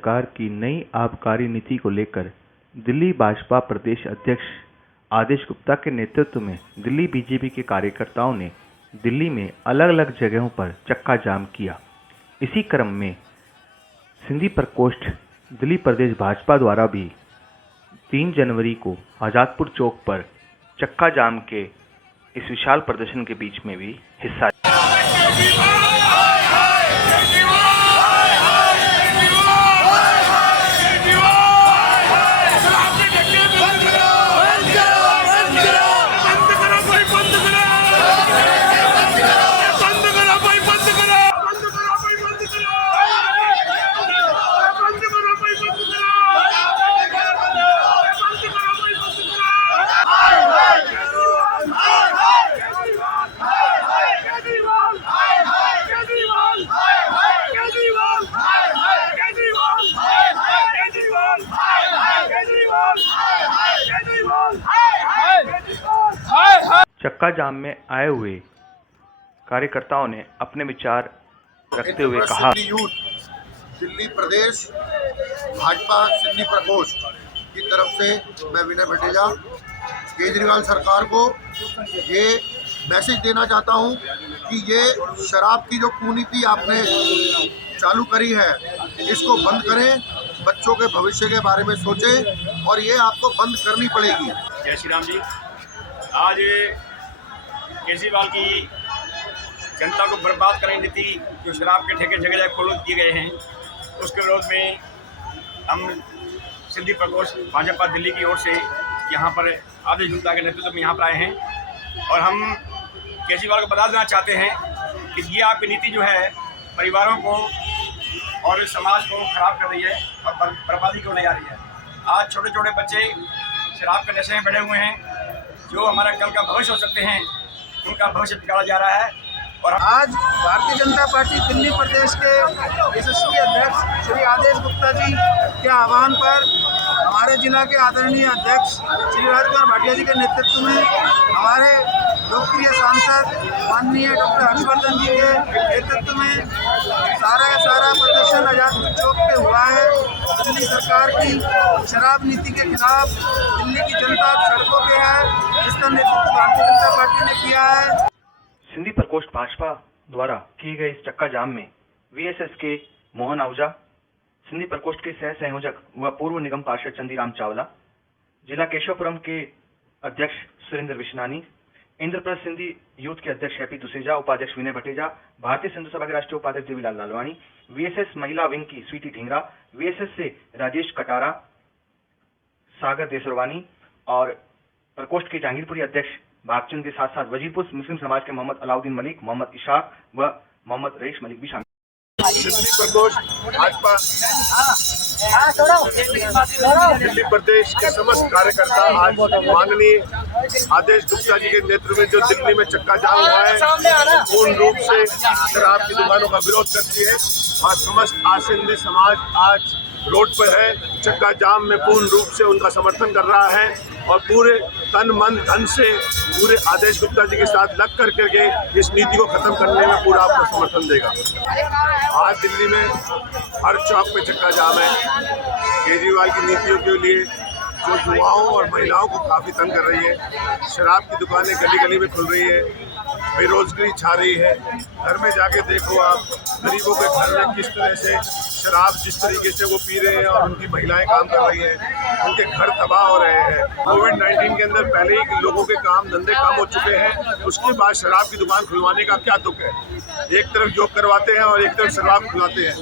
सरकार की नई आबकारी नीति को लेकर दिल्ली भाजपा प्रदेश अध्यक्ष आदेश गुप्ता के नेतृत्व में दिल्ली बीजेपी के कार्यकर्ताओं ने दिल्ली में अलग अलग जगहों पर चक्का जाम किया। इसी क्रम में सिंधी प्रकोष्ठ दिल्ली प्रदेश भाजपा द्वारा भी 3 जनवरी को आज़ादपुर चौक पर चक्का जाम के इस विशाल प्रदर्शन के बीच में भी हिस्सा चक्का जाम में आए हुए कार्यकर्ताओं ने अपने विचार रखते हुए कहा, दिल्ली प्रदेश भाजपा सिंधी प्रकोष्ठ की तरफ से मैं विनय भटेजा केजरीवाल सरकार को ये मैसेज देना चाहता हूँ कि ये शराब की जो कुनीति आपने चालू करी है इसको बंद करें, बच्चों के भविष्य के बारे में सोचें और ये आपको बंद करनी पड़ेगी। जय श्री राम जी। आज केजरीवाल की जनता को बर्बाद करने नीति जो शराब के ठेके जगह जगह खोल दिए गए हैं उसके विरोध में हम सिंधी प्रकोष्ठ भाजपा दिल्ली की ओर से यहाँ पर आदेश गुप्ता के नेतृत्व में यहाँ पर आए हैं और हम केजरीवाल को बता देना चाहते हैं कि ये आपकी नीति जो है परिवारों को और समाज को खराब कर रही है और बर्बादी को ले जा रही है। आज छोटे छोटे बच्चे शराब के नशे में बैठे हुए हैं, जो हमारा कल का भविष्य हो सकते हैं, उनका भविष्य बिगाड़ा जा रहा है। और आज भारतीय जनता पार्टी दिल्ली प्रदेश के यशस्वी अध्यक्ष श्री आदेश गुप्ता जी के आह्वान पर हमारे जिला के आदरणीय अध्यक्ष श्री राजकुमार भाटिया जी के नेतृत्व में हमारे लोकप्रिय सांसद माननीय डॉक्टर हर्षवर्धन जी के नेतृत्व में सारा का सारा प्रदर्शन आज़ादपुर चौक पे हुआ है। दिल्ली सरकार की शराब नीति के खिलाफ दिल्ली की जनता सड़कों पे है, जिसका नेतृत्व भारतीय जनता पार्टी ने किया है। सिंधी प्रकोष्ठ भाजपा द्वारा किए गए इस चक्का जाम में वीएसएस के मोहन आहूजा, सिंधी प्रकोष्ठ के सह संयोजक व पूर्व निगम पार्षद चंदीराम चावला, जिला केशवपुरम के अध्यक्ष सुरेंद्र विश्नानी, इंद्रप्रस्थ सिंधी यूथ के अध्यक्ष हैप्पी दुसेजा, उपाध्यक्ष विनय भटेजा, भारतीय सिंधु सभा के राष्ट्रीय उपाध्यक्ष देवीलाल लालवानी, वीएसएस महिला विंग की स्वीटी ढींगरा, वीएसएस से राजेश कटारा, सागर देसरवानी और प्रकोष्ठ के जहांगीरपुरी अध्यक्ष भागचंद के साथ साथ वजीरपुर मुस्लिम समाज के मोहम्मद अलाउद्दीन मलिक, मोहम्मद इशाक व मोहम्मद रईस मलिक भी शामिल। सिंधी प्रकोष्ठ भाजपा दिल्ली प्रदेश के समस्त कार्यकर्ता आज माननीय आदेश गुप्ता जी के नेतृत्व में जो दिल्ली में चक्का जाम हुआ है पूर्ण रूप से शराब की दुकानों का विरोध करती है और समस्त आसिंदी समाज आज रोड पर है, चक्का जाम में पूर्ण रूप से उनका समर्थन कर रहा है और पूरे तन मन धन से पूरे आदेश गुप्ता जी के साथ लग करके इस नीति को खत्म करने में पूरा आपको समर्थन देगा। आज दिल्ली में हर चौक पे चक्का जाम है। केजरीवाल की नीतियों के लिए जो युवाओं और महिलाओं को काफ़ी तंग कर रही है, शराब की दुकानें गली गली में खुल रही है, बेरोजगारी छा रही है। घर में जाके देखो आप गरीबों के घर में किस तरह से शराब जिस तरीके से वो पी रहे हैं और उनकी महिलाएं काम कर रही हैं, उनके घर तबाह हो रहे हैं। कोविड-19 के अंदर पहले ही लोगों के काम धंधे कम हो चुके हैं, उसके बाद शराब की दुकान खुलवाने का क्या तुक है। एक तरफ जॉब करवाते हैं और एक तरफ शराब खुलवाते हैं।